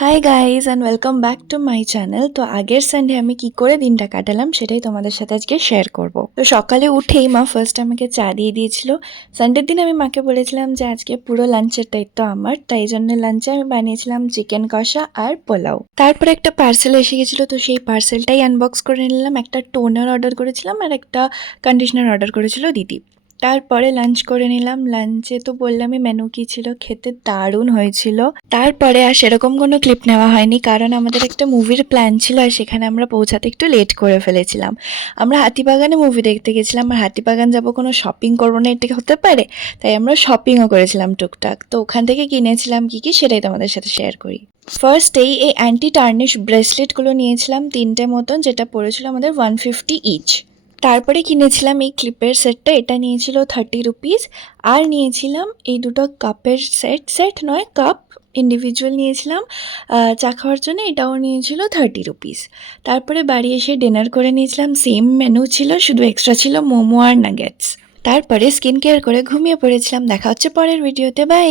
Hi guys and welcome back to my channel. তো আগের Sunday আমি কি করে দিনটা কাটালাম সেটাই তোমাদের সাথে আজকে শেয়ার করব। তো সকালে উঠেই মা ফার্স্ট আমাকে চা দিয়ে দিয়েছিল। সানডের দিন আমি মাকে বলেছিলাম যে আজকে পুরো লাঞ্চের দায়িত্ব আমার, তাই জন্য লাঞ্চে আমি বানিয়েছিলাম চিকেন কষা আর পোলাও। তারপরে একটা পার্সেল এসে গেছিলো, তো সেই পার্সেলটাই আনবক্স করে নিলাম। একটা টোনার অর্ডার করেছিলাম আর একটা কন্ডিশনার অর্ডার করেছিল দিদি। তারপরে লাঞ্চ করে নিলাম। লাঞ্চে তো বললামই মেনু কি ছিল, খেতে দারুণ হয়েছিল। তারপরে আর সেরকম কোনো ক্লিপ নেওয়া হয়নি, কারণ আমাদের একটা মুভির প্ল্যান ছিল আর সেখানে আমরা পৌঁছাতে একটু লেট করে ফেলেছিলাম। আমরা হাতিবাগানে মুভি দেখতে গেছিলাম, আর হাতিবাগান যাবো কোনো শপিং করবো না এটা হতে পারে, তাই আমরা শপিংও করেছিলাম টুকটাক। তো ওখান থেকে কিনেছিলাম কি সেটাই তোমাদের সাথে শেয়ার করি। ফার্স্টেই এই অ্যান্টি টার্নিশ ব্রেসলেটগুলো নিয়েছিলাম 3টে মতন, যেটা পড়েছিল আমাদের 150 ইচ। তারপরে কিনেছিলাম এই ক্লিপের সেটটা, এটা নিয়েছিল 30 রুপিস। আর নিয়েছিলাম এই দুটো কাপের সেট নয় কাপ, ইন্ডিভিজুয়াল নিয়েছিলাম চা খাওয়ার জন্য, এটাও নিয়েছিল 30 রুপিস। তারপরে বাড়ি এসে ডিনার করে নিয়েছিলাম, সেম মেনু ছিল, শুধু এক্সট্রা ছিল মোমো আর নাগেটস। তারপরে স্কিন কেয়ার করে ঘুমিয়ে পড়েছিলাম। দেখা হচ্ছে পরের ভিডিওতে, বাই।